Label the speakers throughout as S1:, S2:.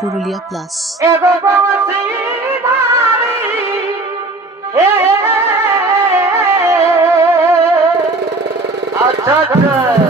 S1: Purulia plus.
S2: আচ্ছা, আচ্ছা।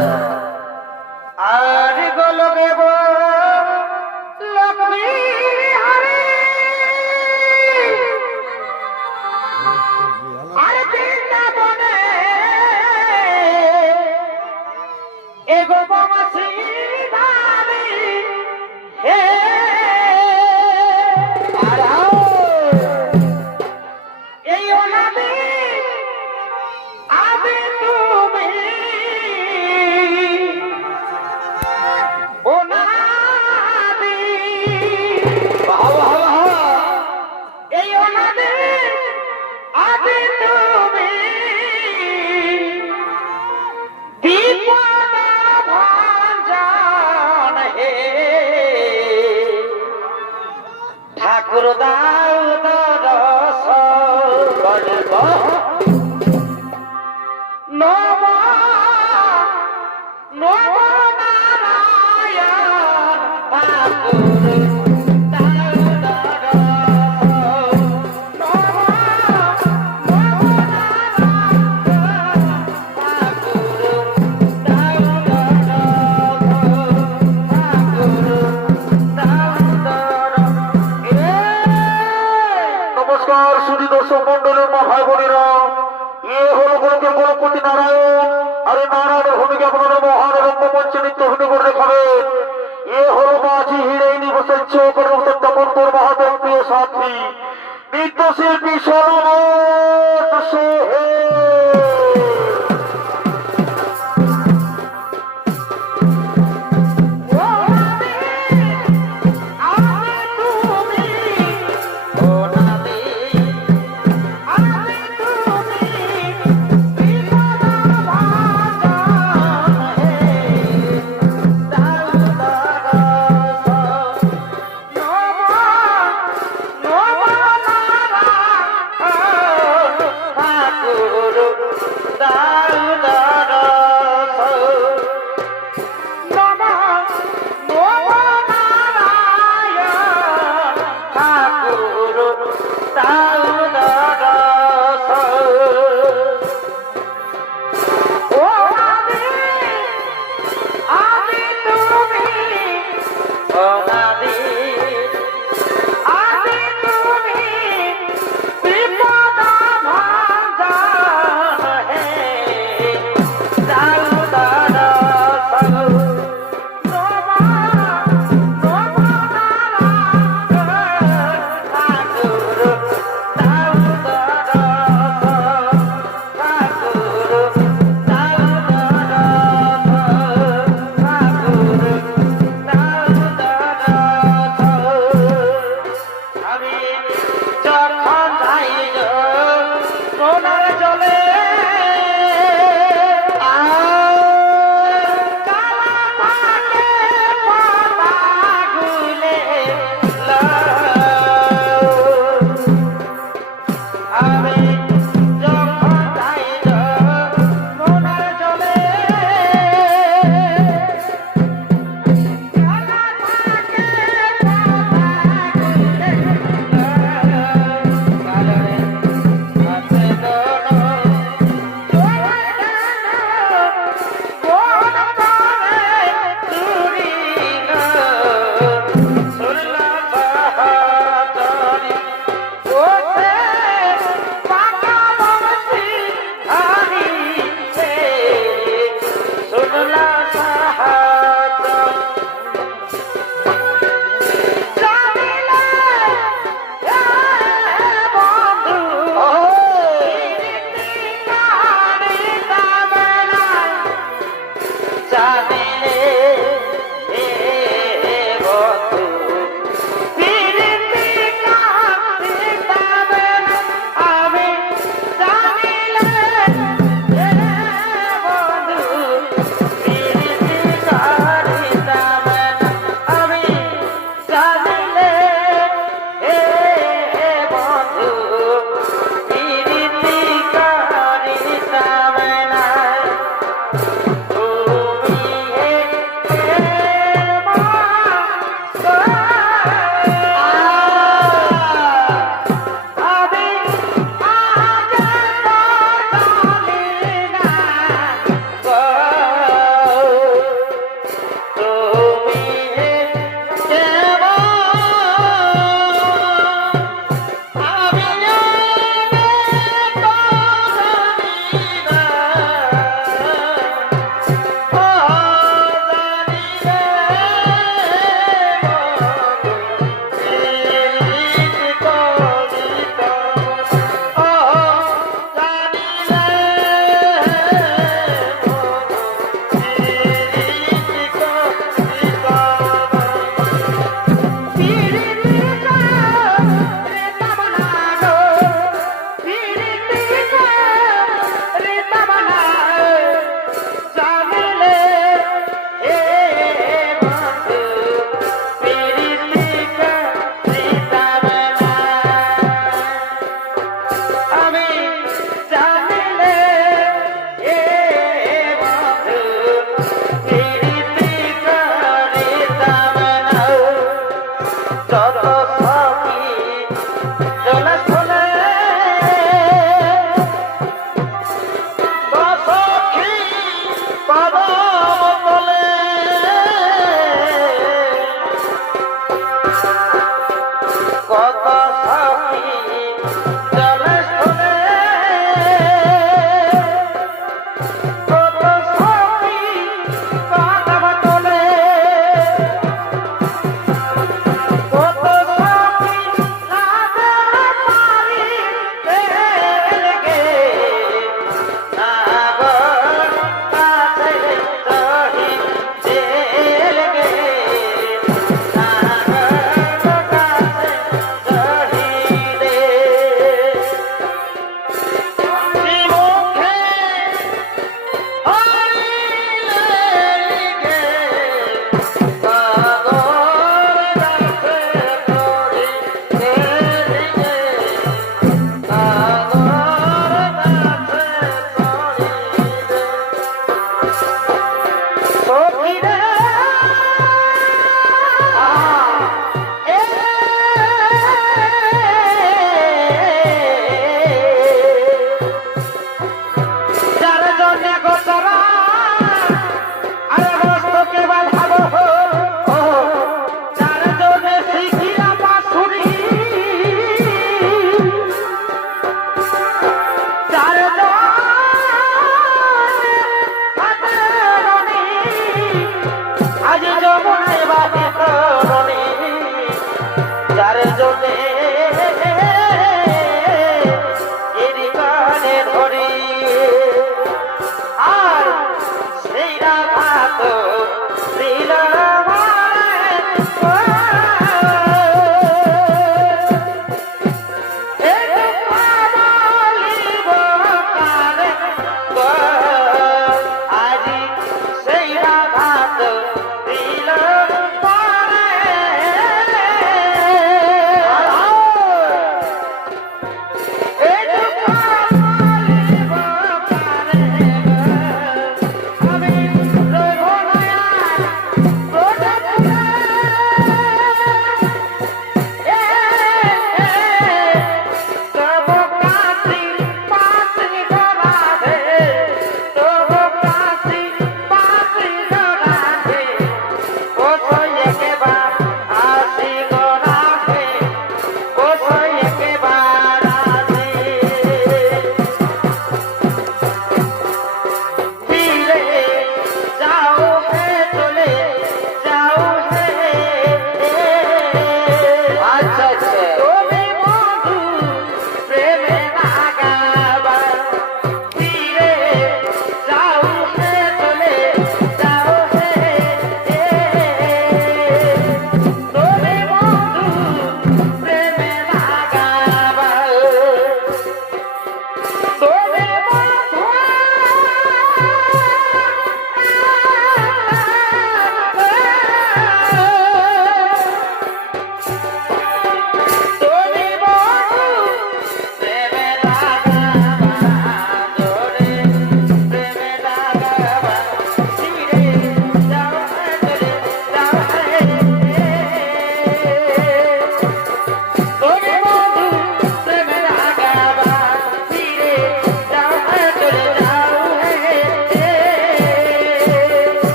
S2: আমাকে গৌপতি নারায়ণ,
S3: আরে নারায়ণের ভূমিকা আপনারা মহান রঙ্গমঞ্চে নিত্য ভূমি করে এ হল মাঝি হিরেইনি বসেন চৌক রক্তপন্তর হাতের প্রিয় সাথী। নৃত্যশিল্পী সোলাম সোহেল
S2: তোমাদের